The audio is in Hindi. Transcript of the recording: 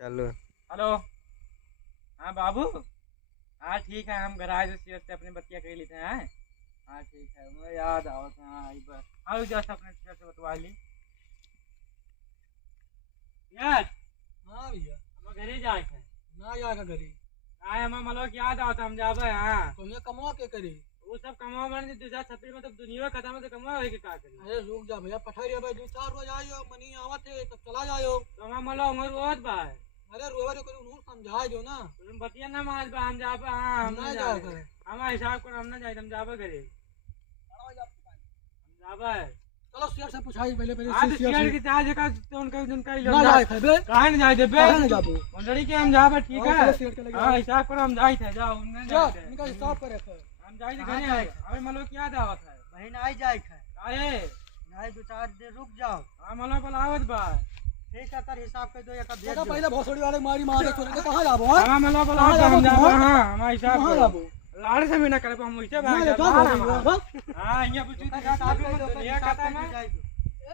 चलो। हेलो। हाँ बाबू। हाँ ठीक है, हम गराज से अपने बतिया कर लेते हैं। हाँ ठीक है, मुझे याद आओ। हाँ एक बार आओ जस्ट अपने शेयर से बतवा ली यार। हाँ भैया। हम घर ही जाए थे ना जाएगा घरी हाँ हम मतलब याद आओ तो हम जाबे। हाँ तो ये कमवा के करी। वो सब कमाओ बन 2026 में तो दुनिया खत्म है तो कमाओ के का करी। अरे रुक जा भैया, पठाई भाई 2-4 रोज आयो मनी आवत है तब चला जायो। तो हम मतलब उम्र बहुत बा है। अरे रोवा रे कोई उन्होंने समझा दो ना। तुम बतिया ना मार बा हम जाबे। हाँ हम ना ना जाओ जाबे। करे। हमारा हिसाब कर हम ना जाए हम जाबे घरे। हम जाबे। चलो शेर से पूछाई पहले पहले हाँ तो शेर शेयर से। की चार्ज का तो उनका ही ना जाए खबे कहाँ नहीं जाए देबे। कहाँ ना जाबो। मंडली के हम जाबे ठीक हाँ, है। चलो शेर के लगे हाँ हिसाब करो हम जाए थे जाओ उनने जा जाए थे। इनका हिसाब करे थे। हम जाए थे कहाँ घरे जाए आए हमें मतलब क्या दावत है। बहन आई जाए खे काहे नहीं 2-4 दिन रुक जाओ। हाँ मतलब बोलावत बा। ठीक है तर हिसाब कर दो एक भेज दो। पहले भोसड़ी वाले मारी मार के कहां जाबो। हाँ मतलब बोलावत हम जाबे। हाँ हमारा हिसाब कहां करो। जाबो। लाड़ से भी ना करे हम वैसे भाग ना जाबे। जा हाँ यहाँ पूछी हिसाब कर दो दुनिया खत्म है।